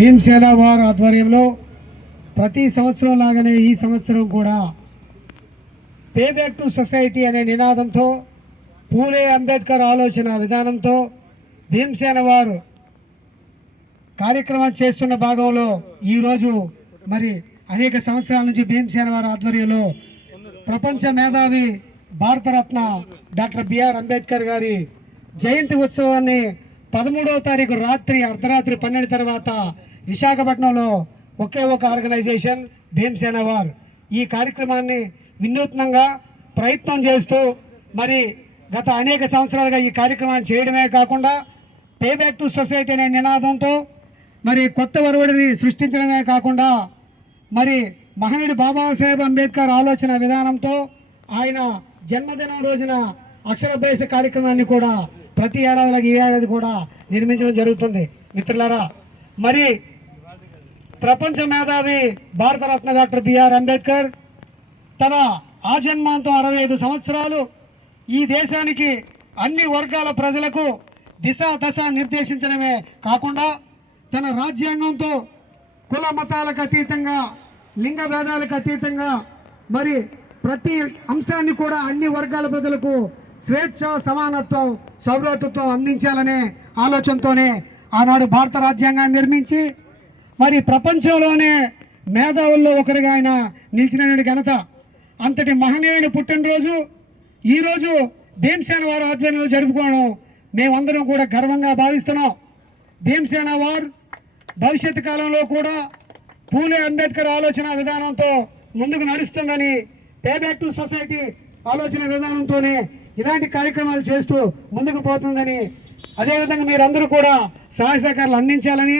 భీమసేన వారు ఆధ్వర్యంలో ప్రతి సంవత్సరం లాగానే ఈ సంవత్సరం కూడా పే బ్యాక్ టు సొసైటీ అనే నినాదంతో పూలే అంబేద్కర్ ఆలోచన విధానంతో భీమసేన వారు కార్యక్రమం చేస్తున్న భాగంలో ఈరోజు మరి అనేక సంవత్సరాల నుంచి భీమసేన వారి ఆధ్వర్యంలో ప్రపంచ మేధావి భారతరత్న డాక్టర్ బిఆర్ అంబేద్కర్ గారి జయంతి ఉత్సవాన్ని పదమూడవ తారీఖు రాత్రి అర్ధరాత్రి పన్నెండు తర్వాత విశాఖపట్నంలో ఒకే ఒక ఆర్గనైజేషన్ భీమసేన వార్. ఈ కార్యక్రమాన్ని వినూత్నంగా ప్రయత్నం చేస్తూ మరి గత అనేక సంవత్సరాలుగా ఈ కార్యక్రమాన్ని చేయడమే కాకుండా పే బ్యాక్ టు సొసైటీ అనే నినాదంతో మరి కొత్త ఒరవడిని సృష్టించడమే కాకుండా మరి మహనీయుడు బాబాసాహెబ్ అంబేద్కర్ ఆలోచన విధానంతో ఆయన జన్మదినం రోజున అక్షరభ్యాస కార్యక్రమాన్ని కూడా ప్రతి ఏడాదిలాగా ఈ ఏడాది కూడా నిర్మించడం జరుగుతుంది. మిత్రులారా మరి ప్రపంచ మేధావి భారతరత్న డాక్టర్ బిఆర్ అంబేద్కర్ తన ఆజన్మాంతం అరవై ఐదు సంవత్సరాలు ఈ దేశానికి అన్ని వర్గాల ప్రజలకు దిశ దశ నిర్దేశించడమే కాకుండా తన రాజ్యాంగంతో కుల మతాలకు అతీతంగా లింగ భేదాలకు అతీతంగా మరి ప్రతి అంశాన్ని కూడా అన్ని వర్గాల ప్రజలకు స్వేచ్ఛ సమానత్వం సౌభ్రతత్వం అందించాలనే ఆలోచనతోనే ఆనాడు భారత రాజ్యాంగాన్ని నిర్మించి మరి ప్రపంచంలోనే మేధావుల్లో ఒకరిగా ఆయన నిలిచినటువంటి ఘనత. అంతటి మహనీయుని పుట్టినరోజు ఈరోజు భీమసేన వారి ఆధ్వర్యంలో జరుపుకోవడం మేమందరం కూడా గర్వంగా భావిస్తున్నాం. భీమసేన వారు భవిష్యత్ కాలంలో కూడా పూలే అంబేద్కర్ ఆలోచన విధానంతో ముందుకు నడుస్తుందని పే బ్యాక్ టు సొసైటీ ఆలోచన విధానంతోనే ఇలాంటి కార్యక్రమాలు చేస్తూ ముందుకు పోతుందని అదేవిధంగా మీరందరూ కూడా సహాయ సహకారాలు అందించాలని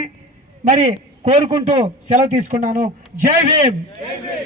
మరి కోరుకుంటూ సెలవు తీసుకున్నాను. జై భీమ్!